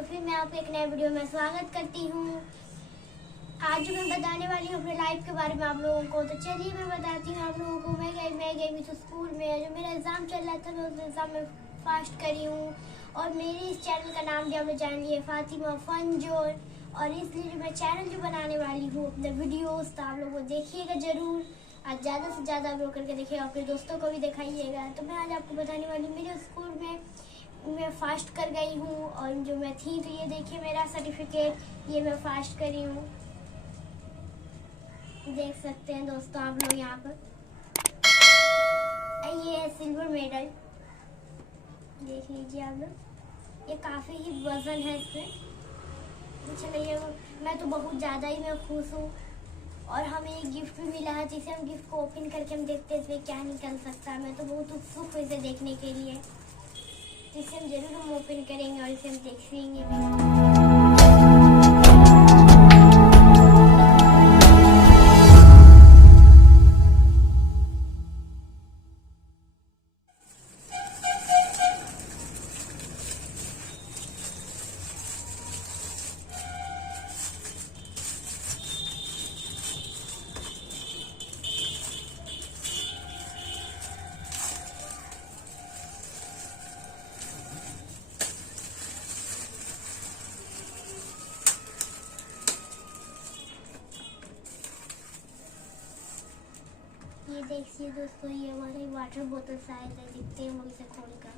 दोस्तों, फिर मैं आपको एक नए वीडियो में स्वागत करती हूँ। आज जो मैं बताने वाली हूँ अपने लाइफ के बारे में आप लोगों को, तो चलिए मैं बताती हूँ आप लोगों को। मैं गई थी स्कूल में, जो मेरा एग्ज़ाम चल रहा था, मैं उस एग्ज़ाम में फास्ट करी हूँ। और मेरे इस चैनल का नाम भी आपने जान लिया, फातिमा फन जोन। और इसलिए जो मैं चैनल जो बनाने वाली हूँ अपने वीडियोस, तो आप लोग वो देखिएगा ज़रूर। आज ज़्यादा से ज़्यादा आप लोग करके देखिएगा, अपने दोस्तों को भी दिखाइएगा। तो मैं आज आपको बताने वाली हूँ, मेरे स्कूल में मैं फास्ट कर गई हूँ और जो मैं थी, तो ये देखिए मेरा सर्टिफिकेट, ये मैं फास्ट करी हूँ। देख सकते हैं दोस्तों आप लोग यहाँ पर, ये है सिल्वर मेडल, देख लीजिए आप लोग। ये काफ़ी ही वजन है इसमें। चलिए, मैं तो बहुत ज़्यादा ही मैं खुश हूँ। और हमें एक गिफ्ट भी मिला है, जिसे हम गिफ्ट को ओपन करके हम देखते हैं इसमें क्या निकल सकता है। मैं तो बहुत उत्सुक हूँ इसे देखने के लिए। इसे हम जरूर हम ओपन करेंगे और इसे हम देखेंगे भी। ये देखिए दोस्तों, ये हमारा वाटर बोतल शायद है, दिखते हैं इसे खोल कर।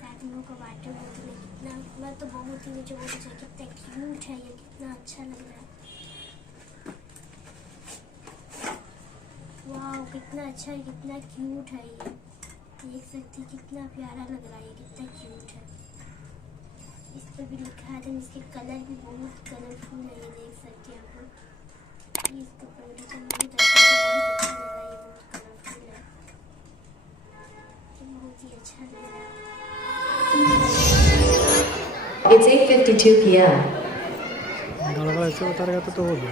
शायद हम लोग का वाटर बोतल है। कितना, मैं तो बहुत ही मुझे बहुत अच्छा, कितना क्यूट है ये, कितना अच्छा लग रहा है। वाह, कितना अच्छा है, कितना क्यूट है ये। देख सकते हैं कितना प्यारा लग रहा है ये, कितना क्यूट है। इस पर भी लिखा है, इसके कलर भी बहुत कलरफुल है, ये देख सकते हैं आप लोग। इसका बहुत It's 8:52 p.m. ऐसे बता रहा था तो हो गया।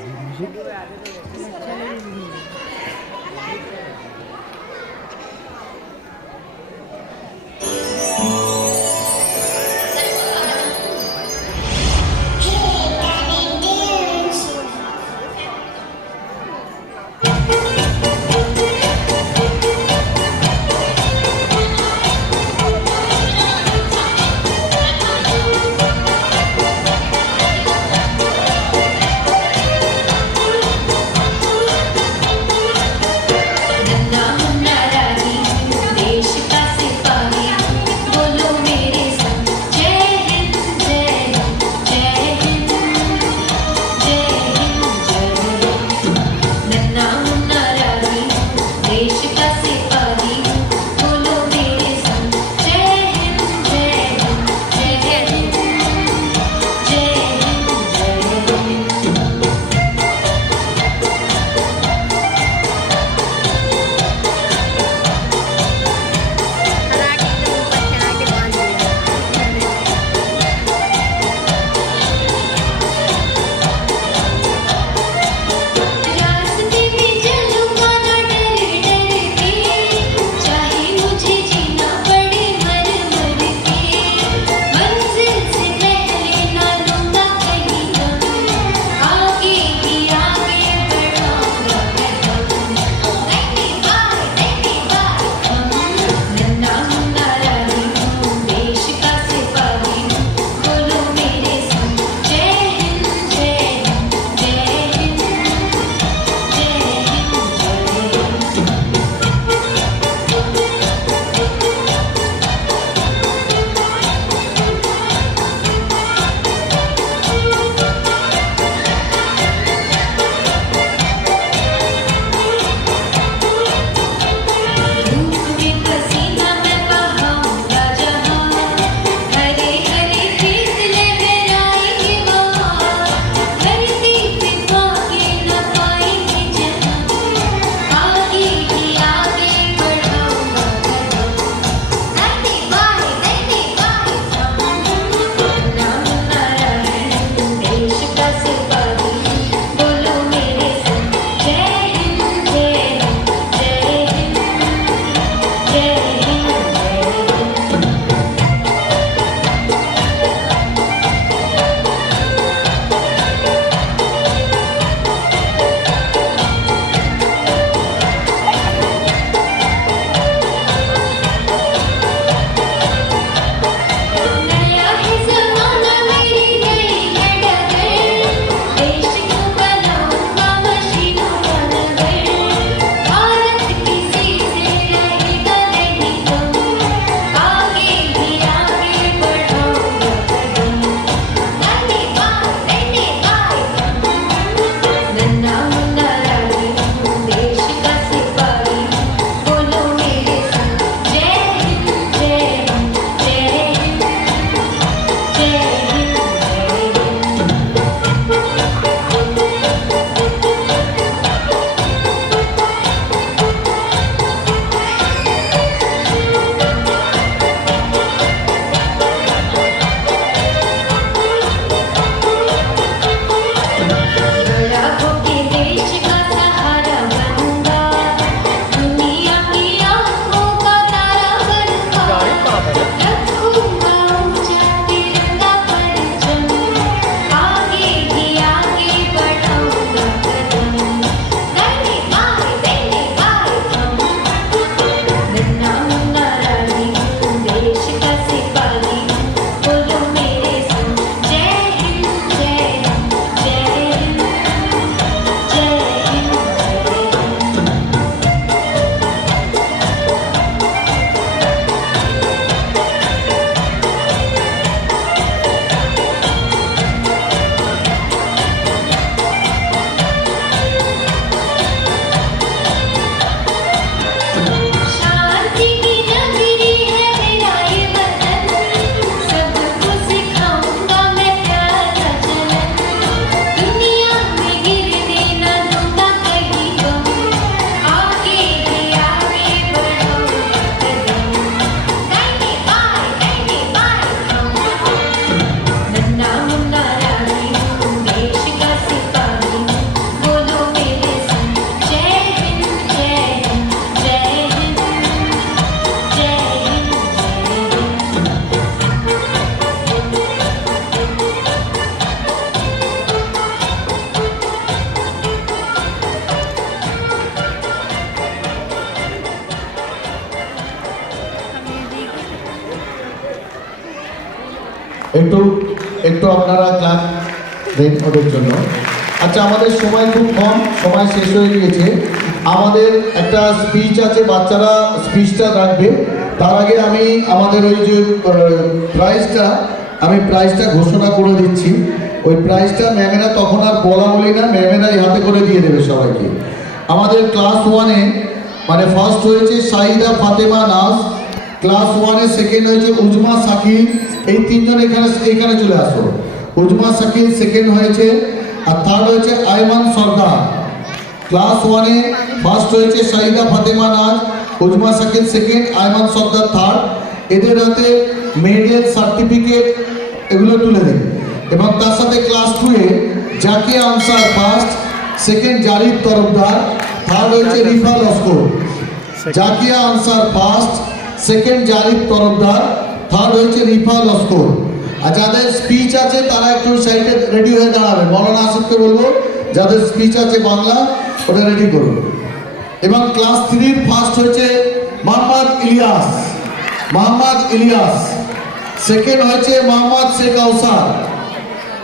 একটু একটু আপনারা ক্লাস দেন ওদের জন্য। আচ্ছা, আমাদের সময় খুব কম, সময় শেষ হয়ে গিয়েছে। আমাদের একটা স্পিচ আছে, বাচ্চারা স্পিচটা রাখবে। তার আগে আমি আমাদের ওই যে প্রাইজটা ঘোষণা করে দিচ্ছি। ওই প্রাইজটা ম্যামেরা তখন আর বলা বলি না, ম্যামেরাই হাতে করে দিয়ে দেবে সবাইকে। আমাদের ক্লাস 1-এ মানে ফার্স্ট হয়েছে শাহিদা ফাতেমা নাজ, ক্লাস 1-এ সেকেন্ড হয়েছে উজমা শাকিল। এই তিনজন এখানে চলে আসো। উজমা শাকিল সেকেন্ড হয়েছে, আর থার্ড হয়েছে আয়মান সর্দার। ক্লাস 1-এ ফার্স্ট হয়েছে শাহিদা ফাতেমা নাজ, উজমা শাকিল সেকেন্ড, আয়মান সর্দার থার্ড। এদের হাতে মেডেল, সার্টিফিকেট এগুলো তুলে দিন। এবং তার সাথে ক্লাস 2-এ Zakia Ansar first, second Jarid Tarafdar, third হয়েছে Rifa Laskar. Zakia Ansar first, second Jarid Tarafdar, third হয়েছে রিফা লস্কর। আর যাদের স্পিচ আছে তারা একটু সাইডে রেডি হয়ে দাঁড়াবে। মৌলানা আসিফকে বলবো যাদের স্পিচ আছে বাংলা ওটা রেডি করুন। এবং ক্লাস 3-র ফার্স্ট হয়েছে মোহাম্মদ ইলিয়াস, সেকেন্ড হয়েছে মোহাম্মদ শেখ আউসার,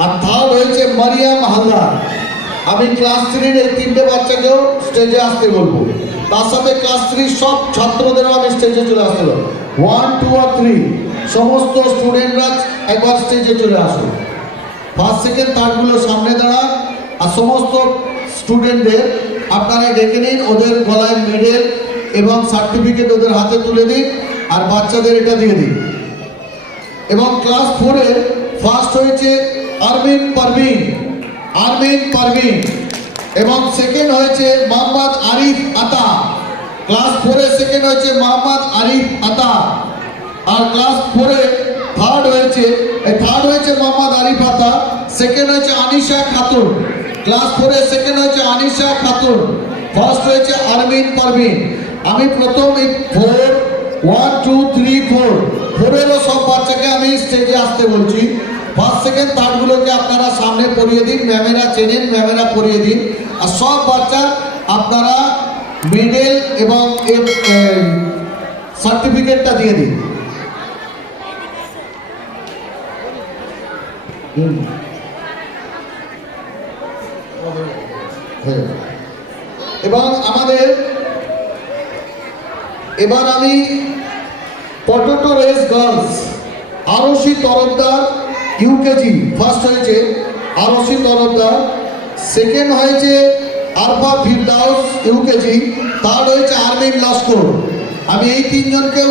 আর থার্ড হয়েছে মারিয়াম হালদার। আমি ক্লাস 3-র এই তিনটে বাচ্চাকেও স্টেজে আসতে বলবো। তার সাথে ক্লাস 3 সব ছাত্রদেরও আমি স্টেজে চলে আসতে বলবো। 1, 2 আর 3 সমস্ত স্টুডেন্টরা একবার স্টেজে চলে আসুন। ফার্স্ট সেকেন্ড থার্ডগুলো সামনে দাঁড়ান, আর সমস্ত স্টুডেন্টদের আপনারা ডেকে নিন, ওদের গলায় মেডেল এবং সার্টিফিকেট ওদের হাতে তুলে দিন, আর বাচ্চাদের এটা দিয়ে দিন। এবং ক্লাস 4-এ ফার্স্ট হয়েছে আরমিন পারভিন, এবং সেকেন্ড হয়েছে মোহাম্মদ আরিফ আতা। ক্লাস 4-এ সেকেন্ড হয়েছে মোহাম্মদ আরিফ আতা, আর ক্লাস 4-এ থার্ড হয়েছে মোহাম্মদ আরিফ আতা, সেকেন্ড হয়েছে আনিশা খাতুন। ক্লাস 4-এ সেকেন্ড হয়েছে আনিশা খাতুন, ফার্স্ট হয়েছে আরমিন পারভিন। আমি প্রথম এই 1, 2, 3, 4-এরও সব বাচ্চাকে আমি স্টেজে আসতে বলছি। ফার্স্ট সেকেন্ড থার্ডগুলোকে আপনারা সামনে পড়িয়ে দিন, ম্যামেরা চেনেন, ম্যামেরা পড়িয়ে দিন। আর সব বাচ্চা আপনারা মেডেল এবং সার্টিফিকেটটা দিয়ে দিন। এবং এবার আমি পটেটো রেস গার্লস আরশি তরফদার ইউকেজি ফার্স্ট হয়েছে আরশি তরফদার, সেকেন্ড হয়েছে আরফা ফিরদাউস ইউকেজি, থার্ড হয়েছে আরমিন লস্কর। আমি এই তিনজনকে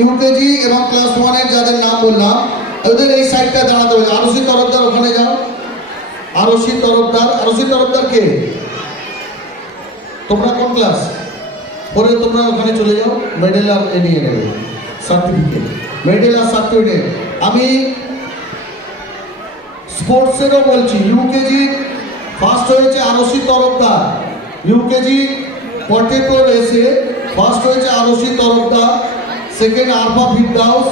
ইউকেজি এবং ক্লাস 1-এর যাদের নাম বললাম ওদের এই সাইডটা দাঁড়াতে হবে। আরশি তরফদার ওখানে যাও। আরশি তরফদার কে? তোমরা কোন ক্লাস? পরে তোমরা ওখানে চলে যাও, মেডেল আর নিয়ে নেবে সার্টিফিকেট, মেডেল আর সার্টিফিকেট। আমি স্পোর্টসেরও বলছি, ইউকেজি ফার্স্ট হয়েছে আরশি তরফদার, ইউকেজি পটেটো রেসে ফার্স্ট হয়েছে আরশি তরফদার, সেকেন্ড আরফা ফিরদাউস,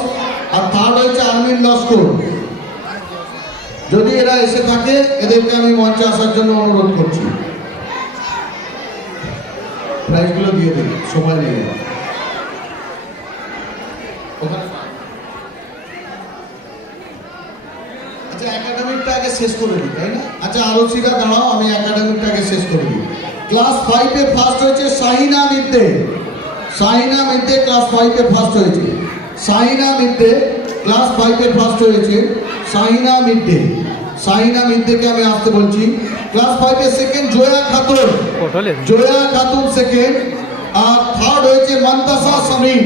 আর থার্ড হয়েছে আরমিন লস্কর। যদি এরা এসে থাকে এদেরকে আমি মঞ্চে আসার জন্য অনুরোধ করছি। প্রাইজগুলো দিয়ে দিন, সময় নেই। আচ্ছা, একাডেমিকটা আগে শেষ করে দিই, তাই না? আচ্ছা, আরশিরা দাঁড়াও, আমি একাডেমিকটা আগে শেষ করে দিই। ক্লাস 5-এ ফার্স্ট হয়েছে শাহিনা মিদ্দে, ক্লাস 5-এ ফার্স্ট হয়েছে। শাহিনা মিদ্দেকে আমি আসতে বলছি। ক্লাস 5-এ সেকেন্ড জয়া খাতুন সেকেন্ড, আর থার্ড হয়েছে মন্তাসা সামিম।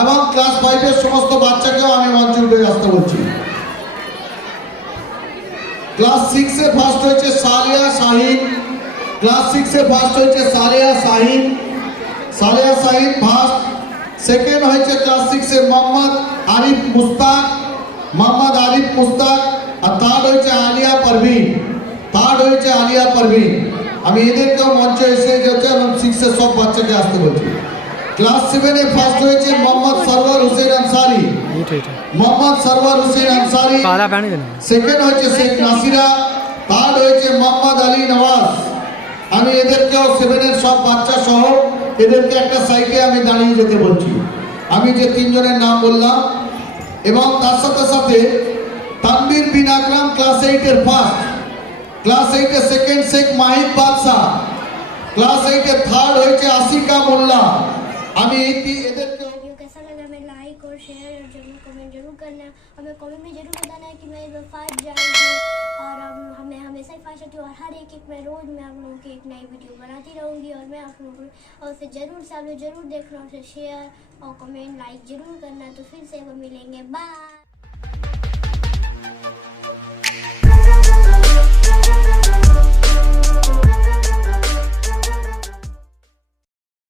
এবং ক্লাস 5-এর সমস্ত বাচ্চাকেও আমি মঞ্চে উঠে আসতে বলছি। ক্লাস 6-এ ফার্স্ট হয়েছে সালেহা শাহিন, ফার্স্ট। সেকেন্ড হয়েছে ক্লাস 6-এ মোহাম্মদ আরিফ মুস্তাক, আর থার্ড হয়েছে আলিয়া পারভিন। আমি এদেরকেও মঞ্চে এসে যেতে এবং 6-এর সব বাচ্চাকে আসতে বলছি। ক্লাস 7-এ ফার্স্ট হয়েছে মোহাম্মদ সরওয়ার হোসেন আনসারি, সেকেন্ড হয়েছে শেখ নাসিরা, থার্ড হয়েছে মোহাম্মদ আলী নওয়াজ। আমি এদেরকেও 7-এর সব বাচ্চা সহ এদেরকে একটা সাইডে আমি দাঁড়িয়ে যেতে বলছি। আমি যে তিনজনের নাম বললাম, এবং তার সাথে সাথে বিন আকরাম ক্লাস 8 এর ফার্স্ট, ক্লাস 8 এর সেকেন্ড শেখ মাহিদ বাদশাহ, ক্লাস 8 এর থার্ড হয়েছে আশিকা মোল্লা। আমি এদেরকে वीडियो कैसा लगा हमें लाइक और शेयर और जरूर कमेंट जरूर करना है। हमें कमेंट में जरूर बताना है कि मैं इसमें फर्स्ट जाऊँगी और हमें हमेशा ही फर्स्ट आती हूँ और हर एक मैं रोज़ मैं आप लोगों की एक नई वीडियो बनाती रहूँगी और मैं आप लोगों को और उसे ज़रूर से आप लोग जरूर देखना, उसे शेयर और कमेंट लाइक जरूर करना। तो फिर से वो मिलेंगे, बाय।